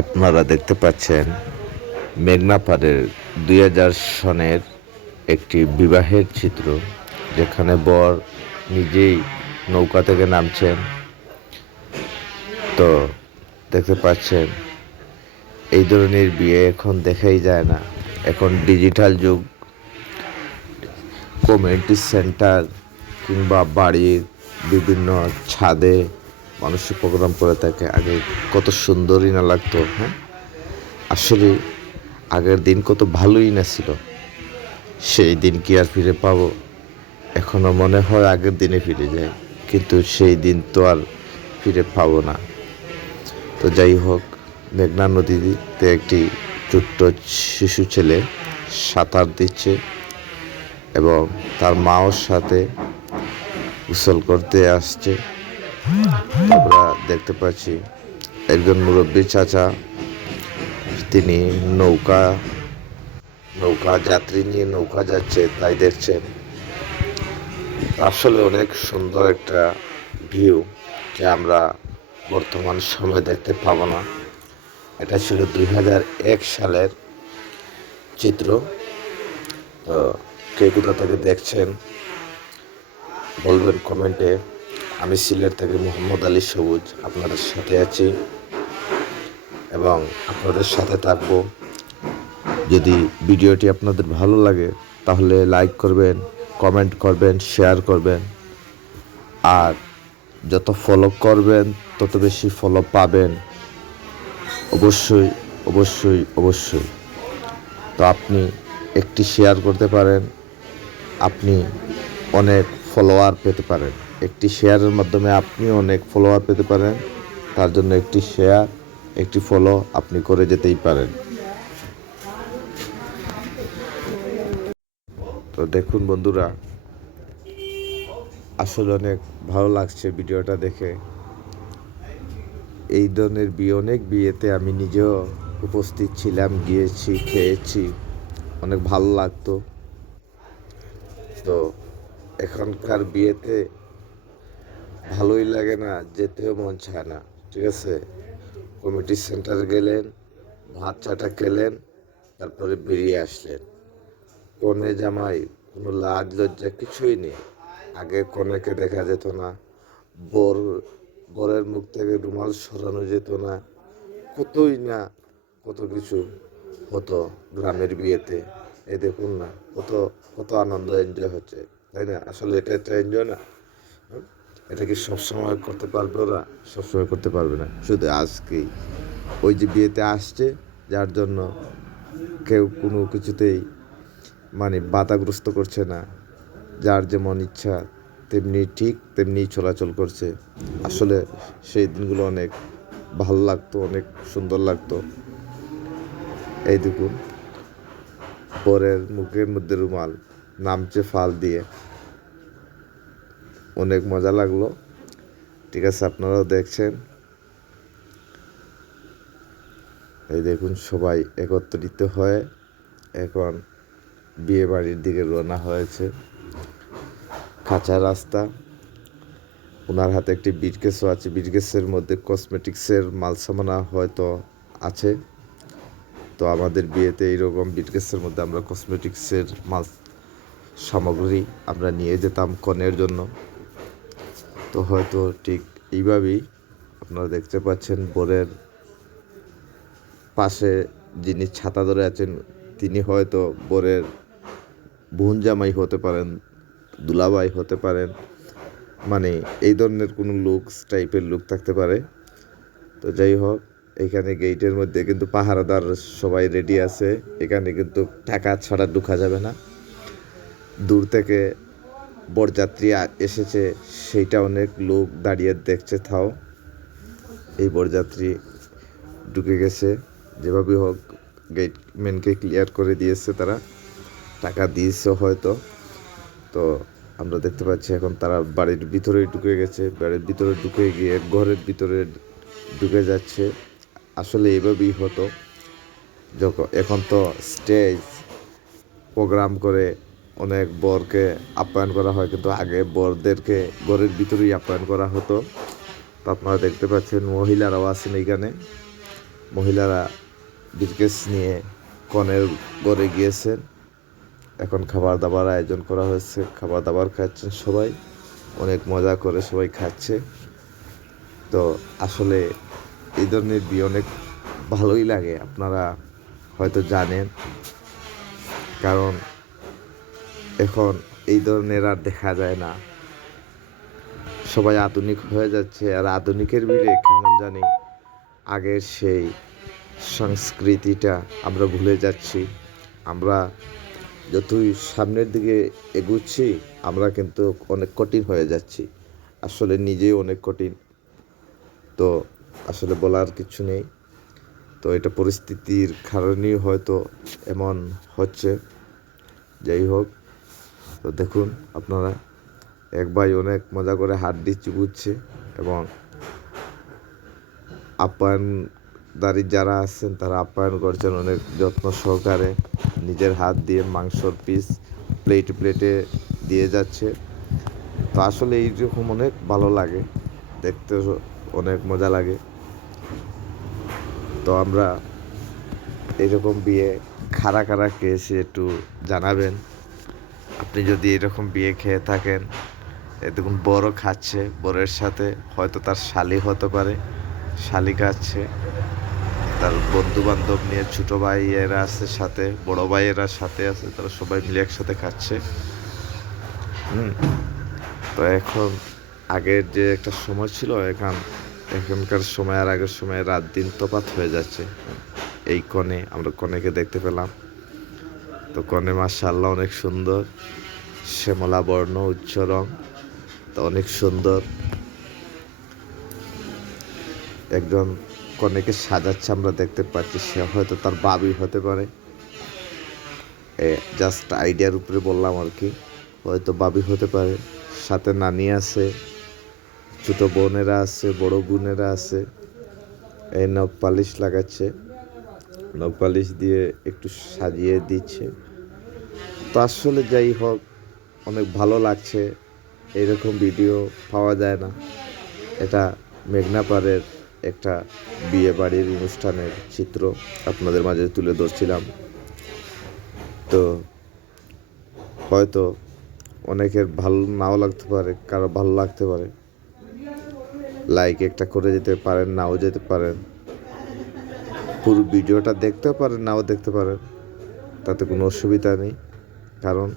আপনারা দেখতে পাচ্ছেন মেঘনা পাড়ের 2000 সনের একটি বিবাহের চিত্র, যেখানে বর নিজেই নৌকা থেকে নামছেন। তো দেখতে পাচ্ছেন এই ধরনের বিয়ে এখন দেখাই যায় না। এখন ডিজিটাল যুগ, কমিউনিটি সেন্টার কিংবা বাড়ির বিভিন্ন ছাদে মানুষের প্রোগ্রাম করে থাকে। আগে কত সুন্দরই না লাগতো। হ্যাঁ, আসলে আগের দিন কত ভালোই না ছিল। সেই দিন কি আর ফিরে পাবো? এখনো মনে হয় আগের দিনে ফিরে যায়, কিন্তু সেই দিন তো আর ফিরে পাবো না। তো যাই হোক, মেঘনা নদীতে একটি ছোট্ট শিশু ছেলে সাঁতার দিচ্ছে এবং তার মাও সাথে গোসল করতে আসছে। আমরা দেখতে পাচ্ছি একজন মুরব্বী চাচা, তিনি নৌকা যাত্রী নিয়ে নৌকা যাচ্ছে, তাই দেখছেন। আসলে অনেক সুন্দর একটা ভিউ, যা আমরা বর্তমান সময়ে দেখতে পাবো না। এটা ছিল 2001 সালের চিত্র। তো কে কোথা থেকে দেখছেন বলবেন কমেন্টে। আমি সিলেট থেকে মোহাম্মদ আলী সবুজ আপনাদের সাথে আছি এবং আপনাদের সাথে থাকবো। যদি ভিডিওটি আপনাদের ভালো লাগে তাহলে লাইক করবেন, কমেন্ট করবেন, শেয়ার করবেন। আর যত ফলো করবেন তত বেশি ফলো পাবেন। অবশ্যই অবশ্যই অবশ্যই। তো আপনি একটি শেয়ার করতে পারেন, আপনি অনেক ফলোয়ার পেতে পারেন। একটি শেয়ারের মাধ্যমে আপনি অনেক ফলোয়ার পেতে পারেন। তার জন্য একটি শেয়ার, একটি ফলো আপনি করে যেতেই পারেন। তো দেখুন বন্ধুরা, আসলে অনেক ভালো লাগছে ভিডিওটা দেখে। এই ধরনের অনেক বিয়েতে আমি নিজেও উপস্থিত ছিলাম, গিয়েছি, খেয়েছি, অনেক ভালো লাগতো। তো এখনকার বিয়েতে ভালোই লাগে না, যেতেও মন চায় না। ঠিক আছে, কমিটি সেন্টারে গেলেন, ভাত চাটা খেলেন, তারপরে বেরিয়ে আসলেন। কনে জামাই কোনো লাজ লজ্জা কিছুই নেই। আগে কনেকে দেখা যেত না, বরের মুখ থেকে রুমাল সরানো যেত না, কতই না কত কিছু হতো গ্রামের বিয়েতে। এই দেখুন না, কত কত আনন্দ, এনজয় হচ্ছে, তাই না? আসলে এটা একটা এনজয় না? এটা কি সবসময় করতে পারবে ওরা? সবসময় করতে পারবে না, শুধু আজকেই ওই যে বিয়েতে আসছে, যার জন্য কেউ কোনো কিছুতেই বাধাগ্রস্ত করছে না। যার যেমন ইচ্ছা তেমনি ঠিক তেমনি চলাচল করছে। আসলে সেই দিনগুলো অনেক ভালো লাগতো, অনেক সুন্দর লাগতো। এই দেখুন, বরের মুখের মধ্যে রুমাল, নামছে ফাল দিয়ে, অনেক মজা লাগলো। ঠিক আছে, আপনারাও দেখছেন। এই দেখুন, সবাই একত্রিত হয়ে এখন বিয়ে বাড়ির দিকে রওনা হয়েছে। কাঁচা রাস্তা, ওনার হাতে একটি ব্রিফকেসও আছে। ব্রিফকেসের মধ্যে কসমেটিক্সের মালসামানা হয়তো আছে। তো আমাদের বিয়েতে এইরকম ব্রিফকেসের মধ্যে আমরা কসমেটিক্সের মাল সামগ্রী আমরা নিয়ে যেতাম কনের জন্য। তো হয়তো ঠিক এইভাবেই আপনারা দেখতে পাচ্ছেন, বরের পাশে যিনি ছাতা ধরে আছেন তিনি হয়তো বরের বোন জামাই হতে পারেন, দুলাভাই হতে পারেন, এই ধরনের কোনো টাইপের লুক থাকতে পারে। তো যাই হোক, এখানে গেটের মধ্যে কিন্তু পাহারাদার সবাই রেডি আছে। এখানে কিন্তু টাকা ছাড়া ঢোকা যাবে না। দূর থেকে বরযাত্রী এসেছে, সেইটা অনেক লোক দাঁড়িয়ে দেখছে। তাও এই বরযাত্রী ঢুকে গেছে, যেভাবে হোক গেটম্যানকে ক্লিয়ার করে দিয়েছে, তারা টাকা দিয়েছে হয়তো। তো আমরা দেখতে পাচ্ছি এখন তারা বাড়ির ভিতরে ঢুকে গেছে। বাড়ির ভিতরে ঢুকে গিয়ে ঘরের ভিতরে ঢুকে যাচ্ছে। আসলে এভাবেই হতো যখন, এখন তো স্টেজ প্রোগ্রাম করে অনেক বরকে আপ্যায়ন করা হয়, কিন্তু আগে বরদেরকে ঘরের ভিতরেই আপ্যায়ন করা হতো। তো আপনারা দেখতে পাচ্ছেন মহিলারাও আছেন এইখানে। মহিলারা ব্রিফকেস নিয়ে কনের ঘরে গিয়েছেন। এখন খাবার দাবার আয়োজন করা হয়েছে, খাবার দাবার খাচ্ছেন সবাই, অনেক মজা করে সবাই খাচ্ছে। তো আসলে এই ধরনের বিয়ে অনেক ভালোই লাগে, আপনারা হয়তো জানেন, কারণ এখন এই ধরনের আর দেখা যায় না, সবাই আধুনিক হয়ে যাচ্ছে। আর আধুনিকের ভিড়ে কেমন জানি আগের সেই সংস্কৃতিটা আমরা ভুলে যাচ্ছি। আমরা যতই সামনের দিকে এগুচ্ছি আমরা কিন্তু অনেক কঠিন হয়ে যাচ্ছি, আসলে নিজেই অনেক কঠিন। তো আসলে বলার কিছু নেই। তো এটা পরিস্থিতির কারণেই হয়তো এমন হচ্ছে। যাই হোক, তো দেখুন আপনারা, এক ভাই অনেক মজা করে হাড্ডি চিবুচ্ছে এবং আপ্যায়নদারী যারা আছেন তারা আপ্যায়ন করছেন অনেক যত্ন সহকারে, নিজের হাত দিয়ে মাংসর পিস প্লেটে দিয়ে যাচ্ছে। তো আসলে এইরকম অনেক ভালো লাগে দেখতে, অনেক মজা লাগে। তো আমরা এরকম বিয়ে কারা কারা খেয়েছি একটু জানাবেন। আপনি যদি এরকম বিয়ে খেয়ে থাকেন, দেখুন বড় খাচ্ছে, বরের সাথে হয়তো তার শালি হতে পারে, শালি খাচ্ছে, তার বন্ধু বান্ধব নিয়ে ছোটো ভাইয়েরা আছে সাথে, বড় ভাইয়েরা সাথে আছে, তারা সবাই মিলে একসাথে খাচ্ছে। তো এখন আগের যে একটা সময় ছিল, এখনকার সময় আর আগের সময় রাত দিন তফাৎ হয়ে যাচ্ছে। এই কনে আমরা কনেকে দেখতে পেলাম, তো কনে মাশাআল্লাহ অনেক সুন্দর, শ্যামলা বর্ণ, উচ্চ রং, তো অনেক সুন্দর। একজন কনেকে সাজাচ্ছে আমরা দেখতে পাচ্ছি, সে হয়তো তার বাবি হতে পারে, জাস্ট আইডিয়ার উপরে বললাম আর কি, হয়তো বাবি হতে পারে। সাথে নানি আছে, ছোটো বোনেরা আছে, বড় বোনেরা আছে। এই নখ পালিশ লাগাচ্ছে, নখ পালিশ দিয়ে একটু সাজিয়ে দিচ্ছে। তো আসলে যাই হোক, অনেক ভালো লাগছে, এইরকম ভিডিও পাওয়া যায় না। এটা মেঘনাপাড়ের একটা বিয়ে বাড়ির অনুষ্ঠানের চিত্র আপনাদের মাঝে তুলে ধরছিলাম। তো হয়তো অনেকের ভালো নাও লাগতে পারে, কারো ভালো লাগতে পারে, লাইক একটা করে যেতে পারেন, নাও যেতে পারেন, পুরো ভিডিওটা দেখতেও পারেন, নাও দেখতে পারেন, তাতে কোনো অসুবিধা নেই। কারণ